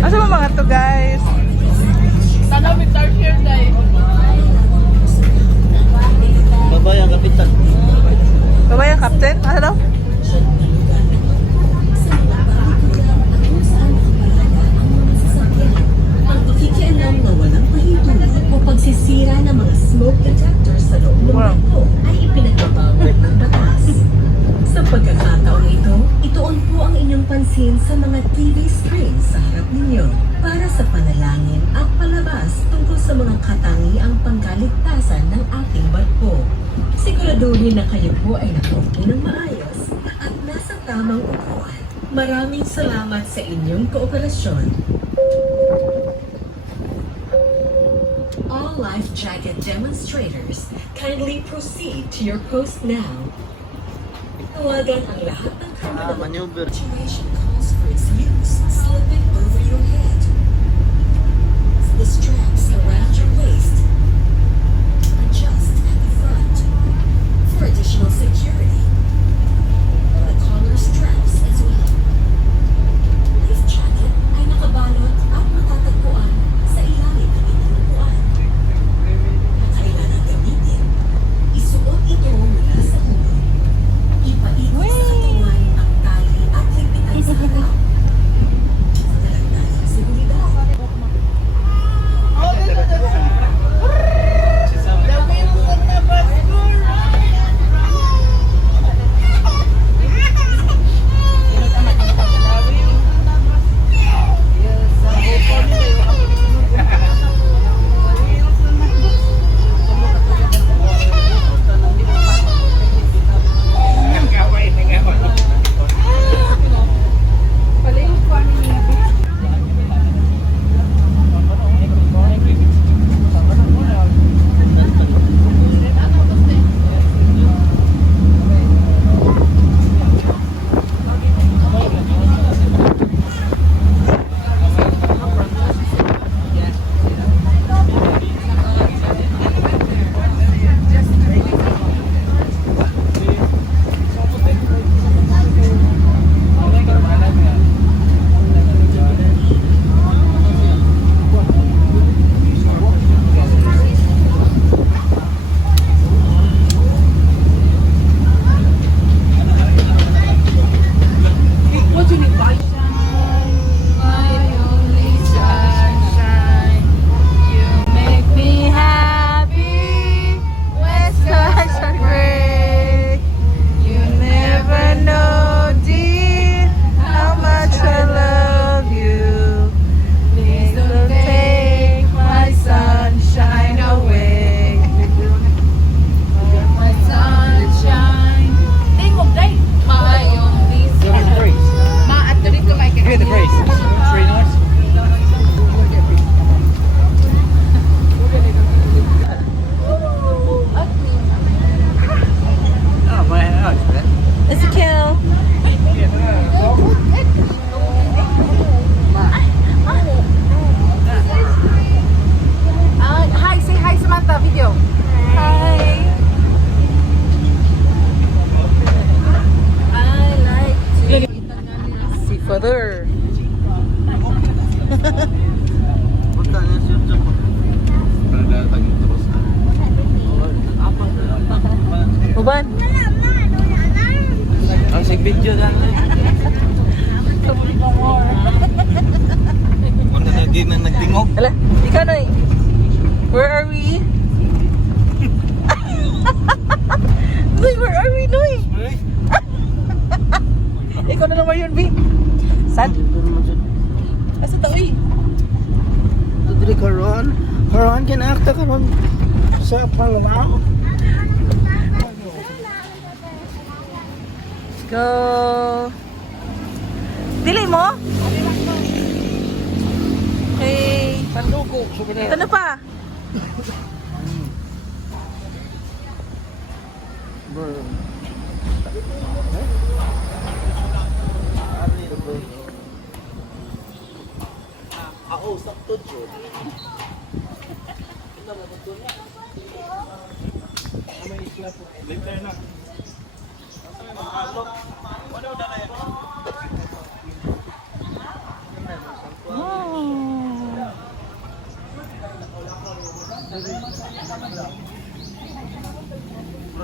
Asa ba mga to guys? Sana may tar here dahil. Babayang kapitan. Babayang captain? Ano daw? Pakikialam na walang pahintulot o pagsisira ng mga smoke detectors sa loob ng barko ay ipinagbabawal ng batas. Sa pagkakataong ito, ituon po ang inyong pansin sa mga TV screens sa harap ninyo para sa panalangin at palabas tungkol sa mga katangiang pangkaligtasan ng ating barko. Siguraduhin na kayo po ay nakaupo ng maayos at nasa tamang upuan. Maraming salamat sa inyong kooperasyon. All life jacket demonstrators, kindly proceed to your post now. Tawagan ang lahat ng criminal maneuver. situation calls for its use, slipping over your head. The straps around your waist. Adjust at the front. For additional security. The collar straps as well. Life jacket ay nakabalot at matatagpuan sa ilalim ng inyong upuan. Kailangan gamitin. Isuot ito mula sa ulo. Ipaikot sa katawan ang tali at lipitan sa harap. Dalagdagang seguridad. Father. Punta niya siya dyan. Pagdatang terus. Uban. Ang sig video lang. Ano na di na nagtingog? Ala, ikaw na eh. Where are we? Noy, where are we, Noy? Ikaw na naman yun, B. Sad? Asa tao eh? Dili karon. Karon kinakta karon sa Palamao. Let's go. Dili mo? Okay. Panduko. Ito na pa. Bro. Aos. sakto jud. Oh.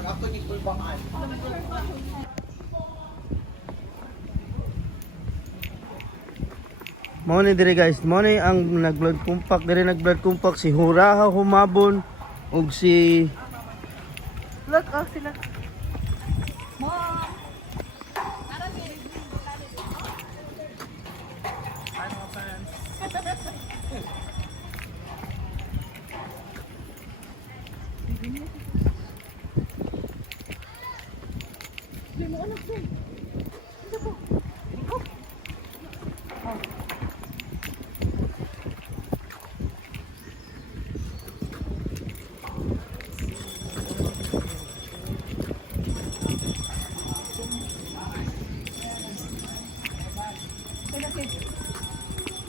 Ako ni kulbangan. Mo ni dire guys, mo ni ang nag-blood kumpak, dire nag-blood kumpak si Huraha Humabon ug si Look, oh sila.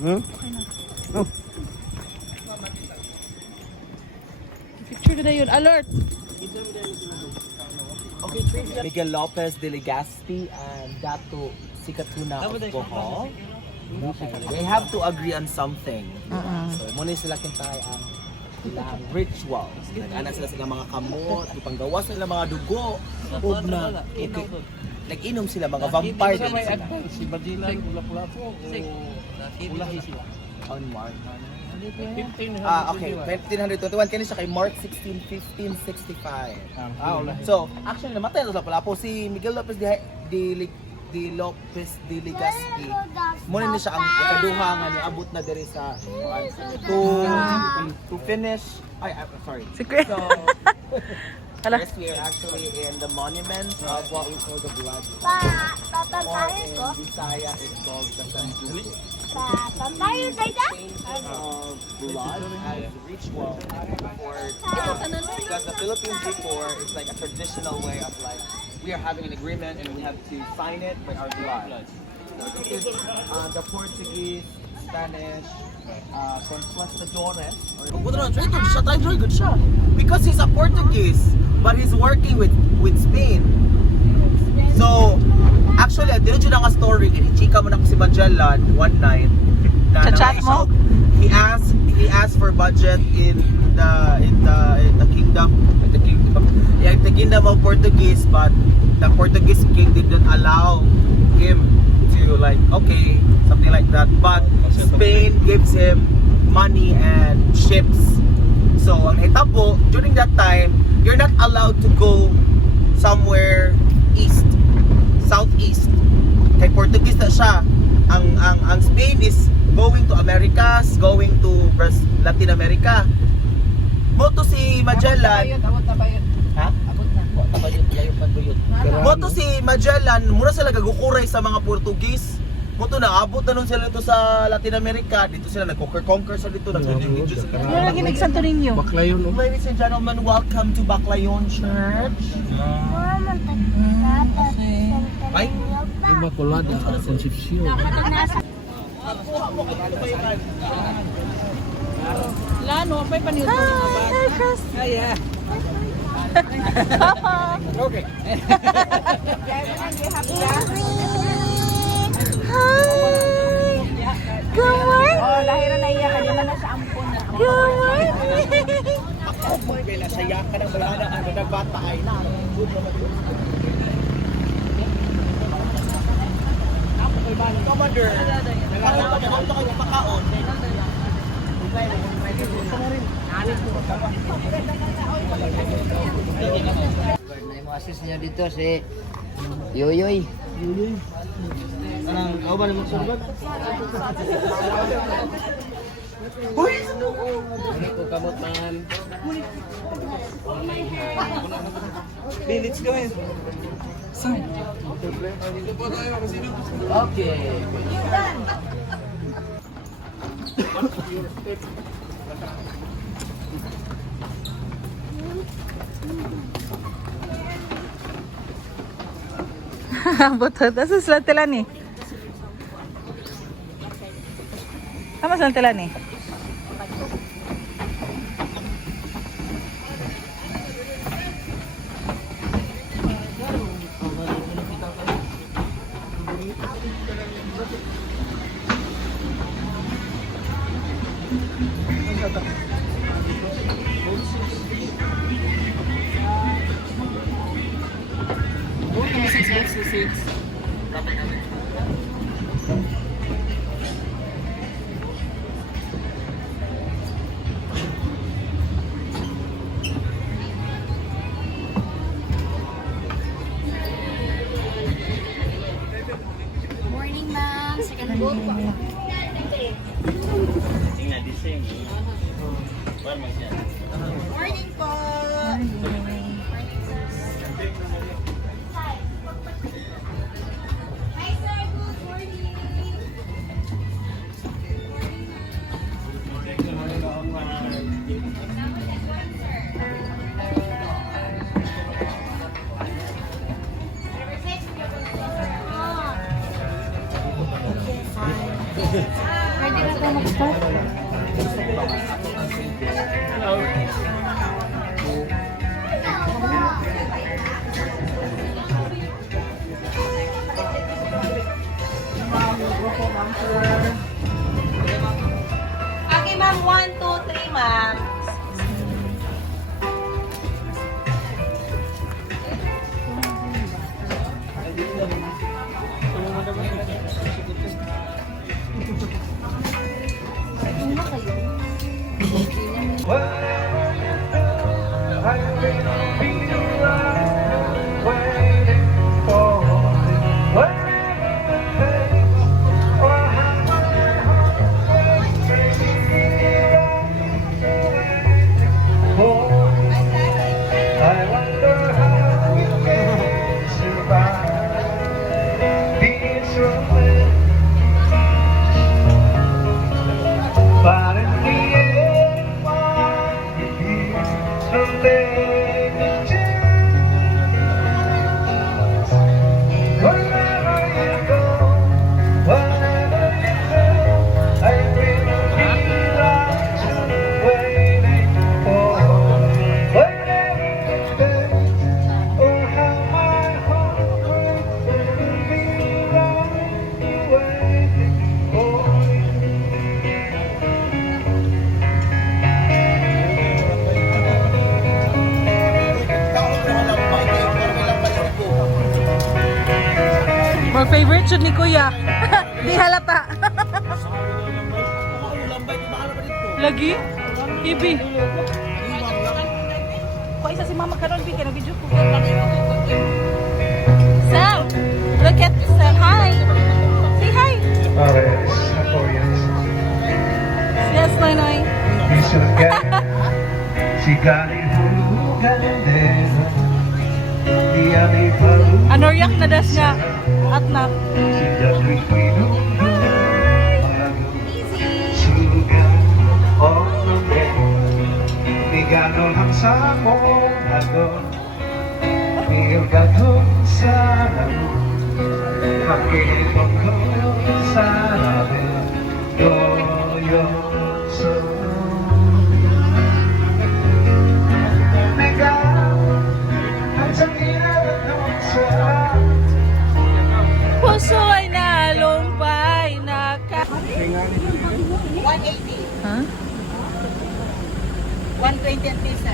Oh. Picture na yun. Alert! Miguel Lopez de Legazpi and Dato Sikatuna of Bohol. They have to agree on something. So, muna sila kintay ang ilang rituals. Nag-ana sila sa mga kamot, ipanggawas nila mga dugo. O na, nag-inom sila, mga vampire din sila. Si Badilan Ulaplapo o Ulahi sila. On Mark. 1500. Okay, 1521. Kaya siya kay Mark 16, 1565. Ulahi. So, actually, namatay na sa Lapu-Lapu. Si Miguel Lopez de Lopez de Legazpi. Muna ni siya ang ikaduha nga niabot na diri sa to finish. I'm sorry. Secret. So, Hala. yes, we are actually in the monument of what we call the blood. Or in Bisaya, it's called the Sanjudo. Of blood as a ritual because the Philippines before it's like a traditional way of like we are having an agreement and we have to sign it by our blood. So this is the Portuguese, Spanish, conquistadores. Because he's a Portuguese, but he's working with Spain. So actually, I did na nga story. Chika mo na ko si Magellan one night. Chat mo? He asked for budget in the kingdom. Yeah, the kingdom of Portuguese, but the Portuguese king didn't allow him to like okay something like that. But Spain gives him money and ships. So ang hitabo during that time, you're not allowed to go somewhere east. Southeast. Kay Portuguese na siya. Ang Spain is going to Americas, going to Latin America. Moto si Magellan. Abot na ba yun? Ha? Abot na. Moto si Magellan, mura sila gagukuray sa mga Portuguese. Moto naabot na nun sila dito sa Latin America. Dito sila nag-conquer sa dito. Nag-religious sila. Ano lagi nagsanto ninyo? Baklayon no. Ladies and gentlemen, welcome to Baclayon Church. Ay, Immaculada Concepcion. Lano, pa'y panilto na ba? Hi, Chris. Kaya. okay. Hi. Good morning. Oh, lahira na iya ka. Di man na sa ampon na. Good morning. Ako mo kaya saya ka ng balada ang nagbata ay na. Commander, nagkakaroon kayo pakaon. Yung assist niya dito si Yoyoy. Anong ako ba naman surbat? Ano ko kamot man? Let's go in. Okay. Butot. Asa sila tila ni? Tama sila tila ni? Morning, ma'am. Second boat po. Morning po. Hi, sir. Good morning. Pwede na tayo mag-start. Okay, ma'am. 1, 2, 3, ma'am. More favorite should ni Kuya. Di halata. Lagi? Ibi. Kung isa si Mama Karon, Bi, kaya video ko. Sam! Look at Sam. Hi! Say hi! Yes, Noy. Anoryak na das nga. At na. Ganon ang samo nato Miguel ganon sa laro Makinipag ko sa labi Yoyo so Mega Ang sakit ng sa Puso ay nalumpay na ka... 180. Ha? 120 ang piece.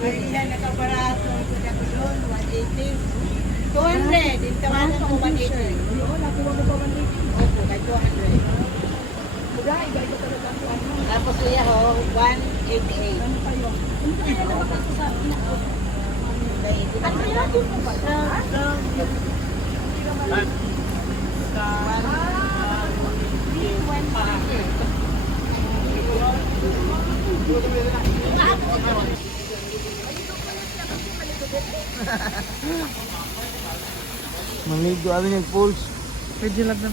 Ay, yan, nakabarato. Kuya ko doon, 180. 200. Yung tawanan ko 180. Opo, kay 200. Tapos kuya ho, 188. Ano natin mo ba? Maligo amin yung pools. Pwede lang na.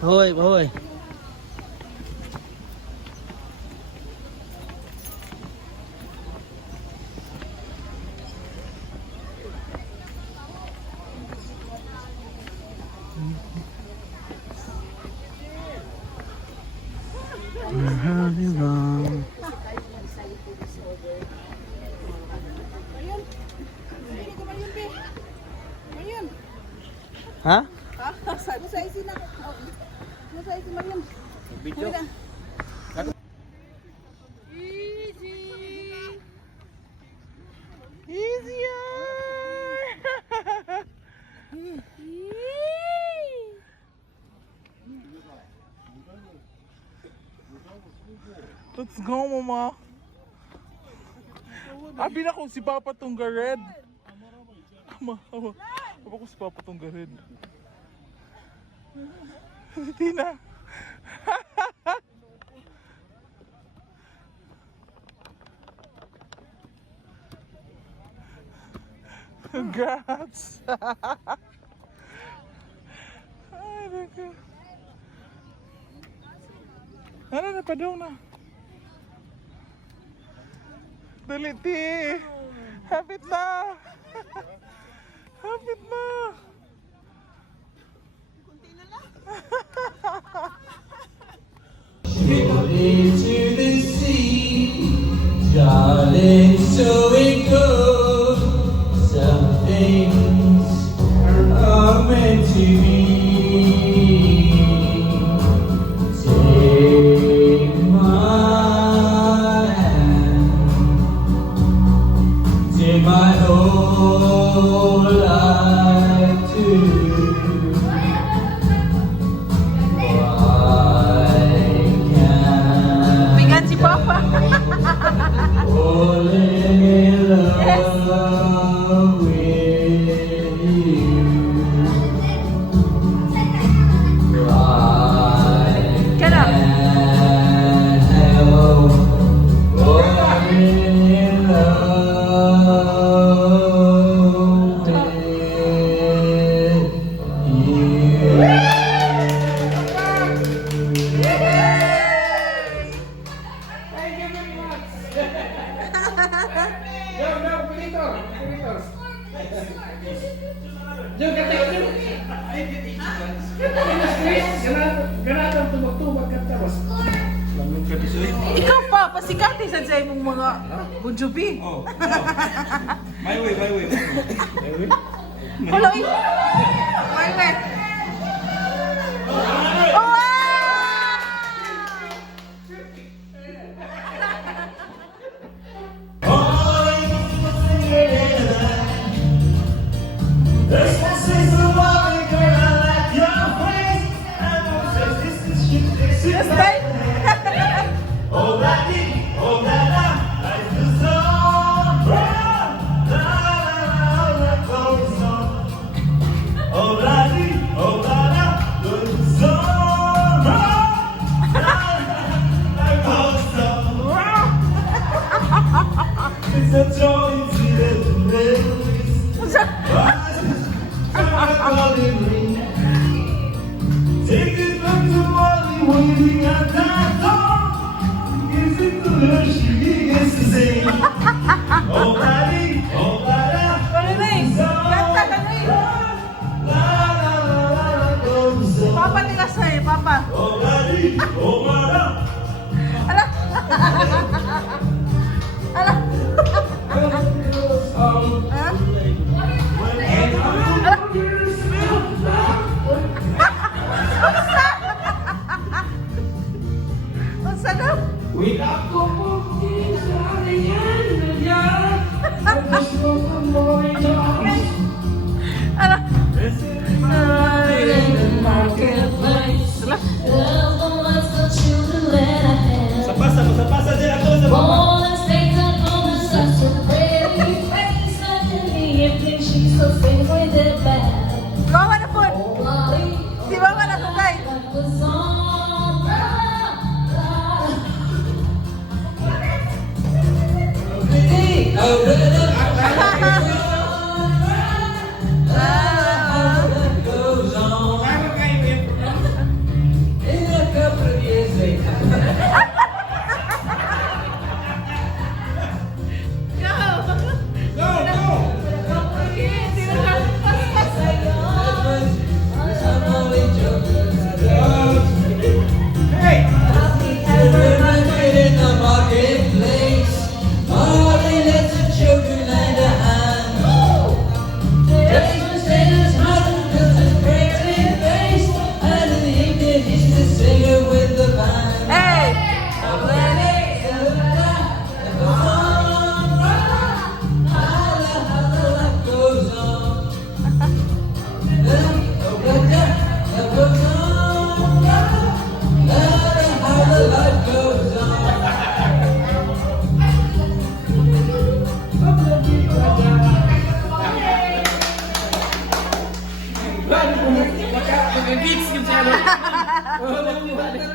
Hoy, hoy. Ha? Video. Let's go, mama. Abi na kung si Papa Tunggared. Apa ko si Papa Tunggared. Hindi na. Congrats. Ay, naku. Ano na, padaw na. Daliti! Hapit na! Hapit na! Kunti na lang! Into the sea, darling, so it goes. Some things are meant to be. Take my hand, take my whole life too. Bigan si Papa. Falling in love with you. I Get up. can't help falling in love with you. Ikaw pa, pasikati sa dyan mong mga bujubi. My way. Hello, my way. Oh, just like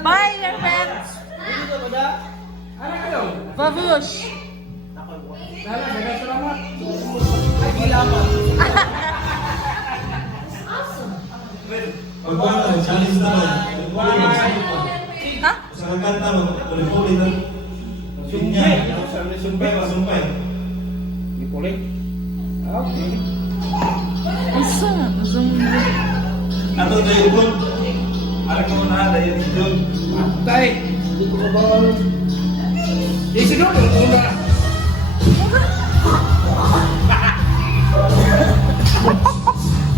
Bye, your friends. Babush. Pagkakala, challenge naman. Ha? Sa kanta mo, tuloy-tuloy na. Sumpay pa, sumpay. Isa. Ato tayo bro. Alam ko na hada yun doon. Tay! Hindi ko ba? Isi doon!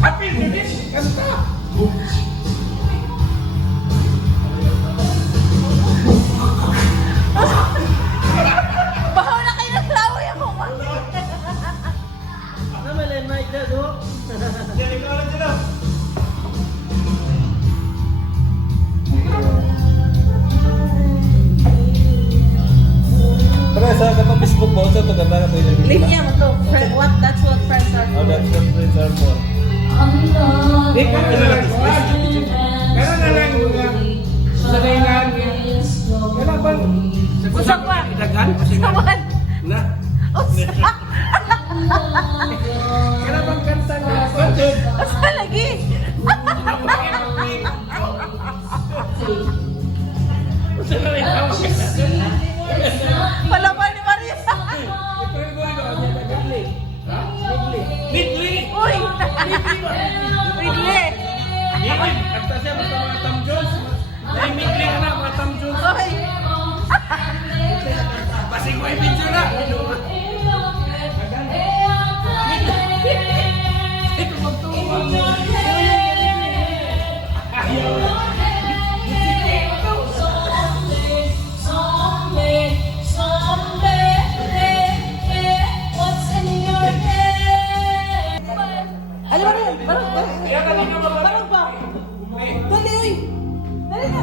Happy finish! Kanta! Bahaw na kayo ng laway ako. Yan, ikaw lang sila. Pero sa katong Facebook po, sa ito ganda ka tayo. Linya mo to. What? That's what friends are Oh, for. that's what friends are for. Kaya na lang sa kailangan niya. Kailan bang Usap pa. dagan? Sawan. Na. Kailan bang kanta na? Asa lagi? Palaban ni Maria. Midli! Uy. Midli. Kanta siya basta mga Tom Jones. Dahil midli ka na mga Tom Jones. Uy. Pasig mo i-video na. Ito magtuwa. Alam mo na. Barang ba? Dali, uy. Dali na.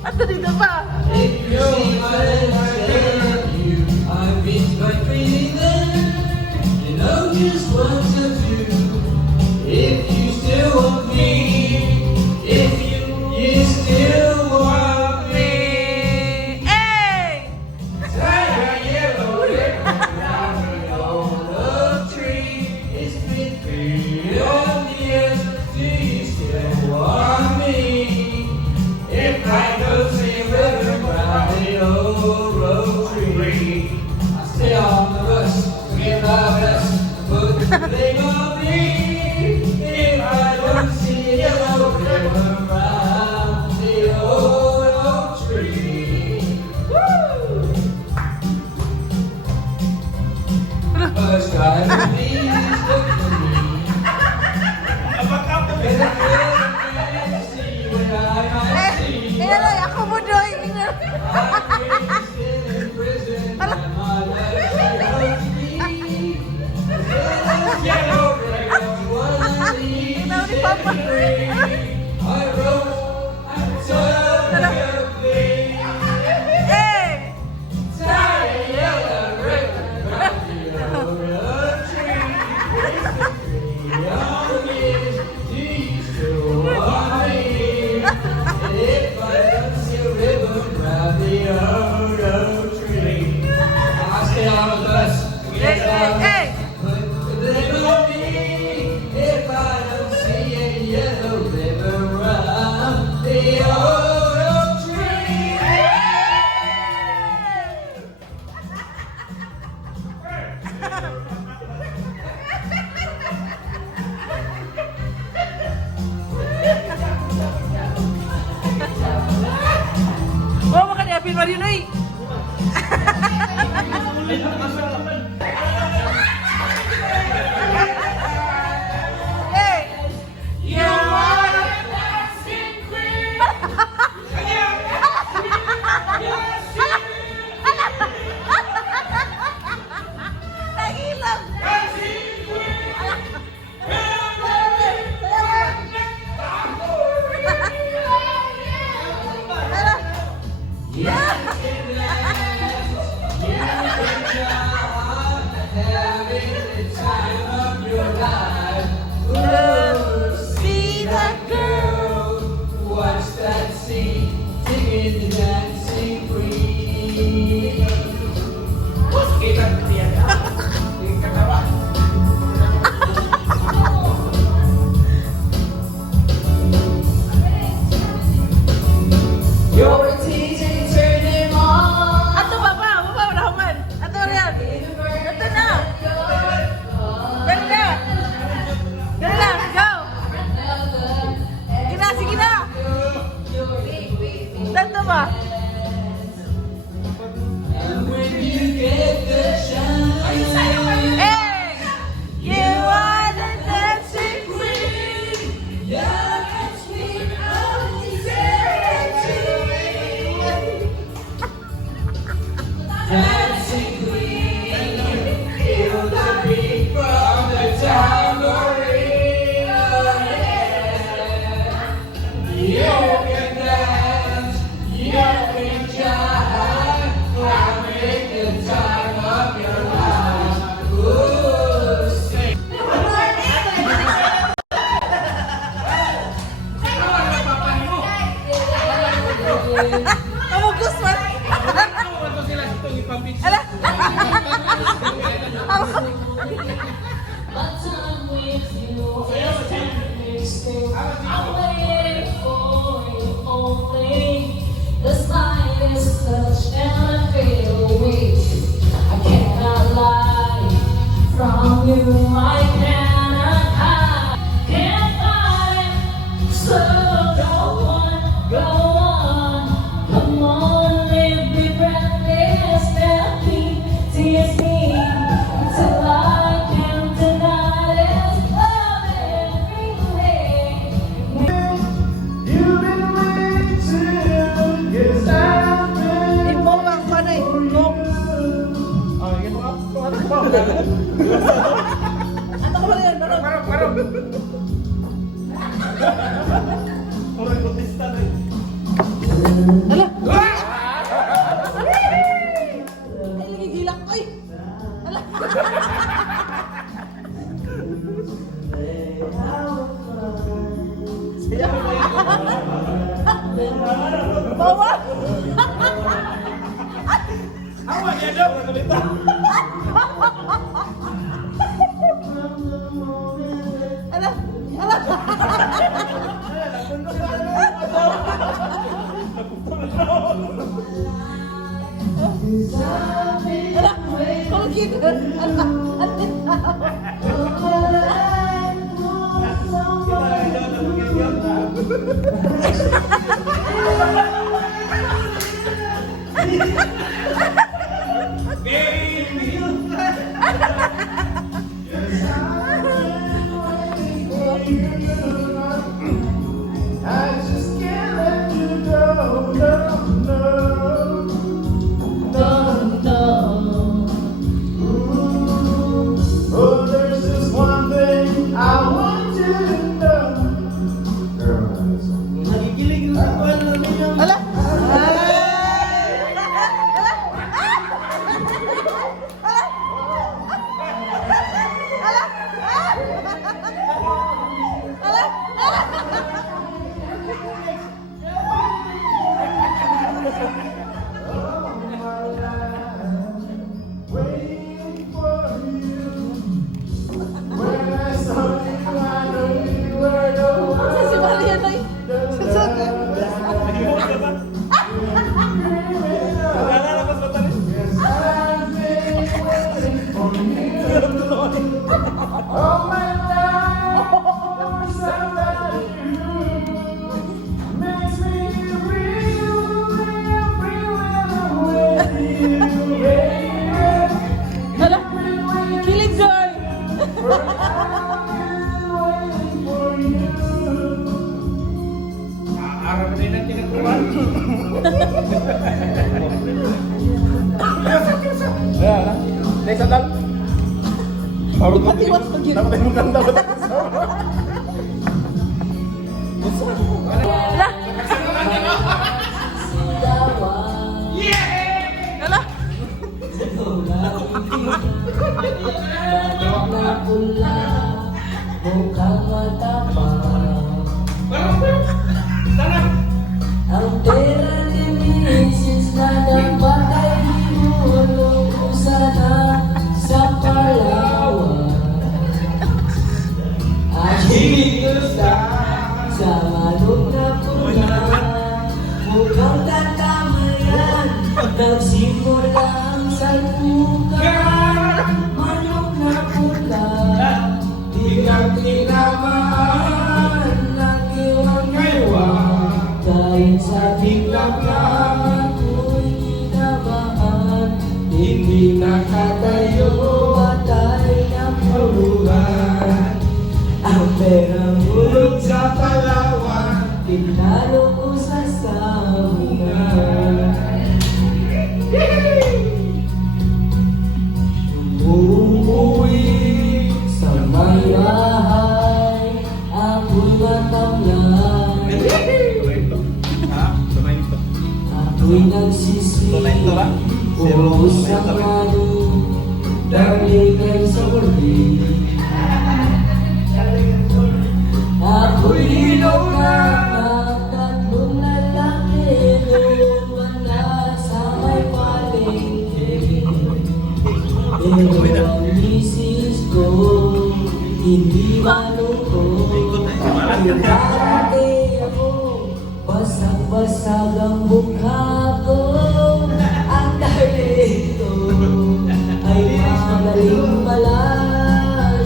Ato dito pa. Inalay ako mo doy. Ikaw ni Papa. Oh, makan ni Apin Mario Noi. See that girl? Watch that scene. Singing the dancing queen. You're a teacher, turn him on. Ato baba, Rahman. Ato riyan. Ato na. Ganda. Ganda, go. Sige na. Tanto ba? Hey! You are the dancing queen. You're the sweet only dancing queen. Feel the beat from the tambourine. You can dance, you can jive, having the time of your life. Ooh, sing. Kamu Gusman. Alah. But I'm with you every step. I'm waiting for you only. Ato ko lang yan, barog. Ala! Ay, lagi gilak ko eh! Ala! Bawa! Ala! Ala! Ala! Kalau gitu, ala! Si Maria na eh. Hala, kilig girl. Araw na yung tinatuan. Ayan na. Next sandal. Matiwas pag yun. Dapat yung ganda ba? Hala. Hala. Ang pera ni Mrs. na dapat ay hinulong ko sana sa Palawan. At hinigusta sa manok na pula, mukhang tatamayan, nagsimula ang salpukan. Manok na pula, tigang tinamaan, nagiwang-iwang. Kahit sa biglang ako'y kinabahan, hindi nakatayo at ay napuluhan. Ang perang hulog sa Palawan, tinalo ko sa sabungan. Umuwi sa may bahay, ako'y matamlay. Ako'y nagsisi, ubos ang ano, dahil kay sa wordi. Ako'y hilong na tatlong lalaki, noon wala sa may palengke. Pero ang misis ko, hindi malungkot. Parati ako, basag-basag ang mukha ko. Ang talento ay magaling pala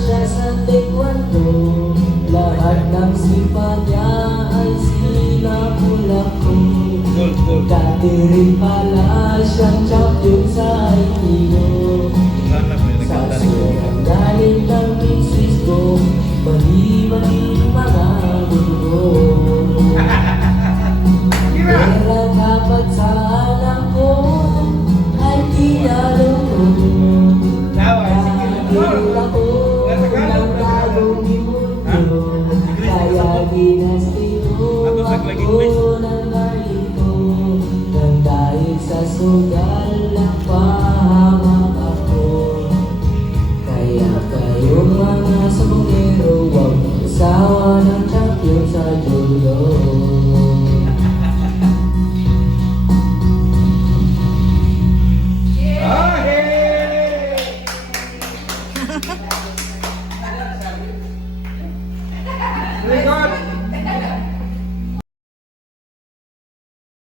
siya sa taekwondo. Lahat ng sipa niya ay sinapulak ko. Dati rin pala siyang champion sa Aikido. Sa sulang galing ng misis ko, mali-mali mga gulo. Pero kapag sa anak ko ay tinalo ko, sugal lang pahamak ako. Kaya kayong mga sabongero, huwag magsawa ng champion sa judo. Very good.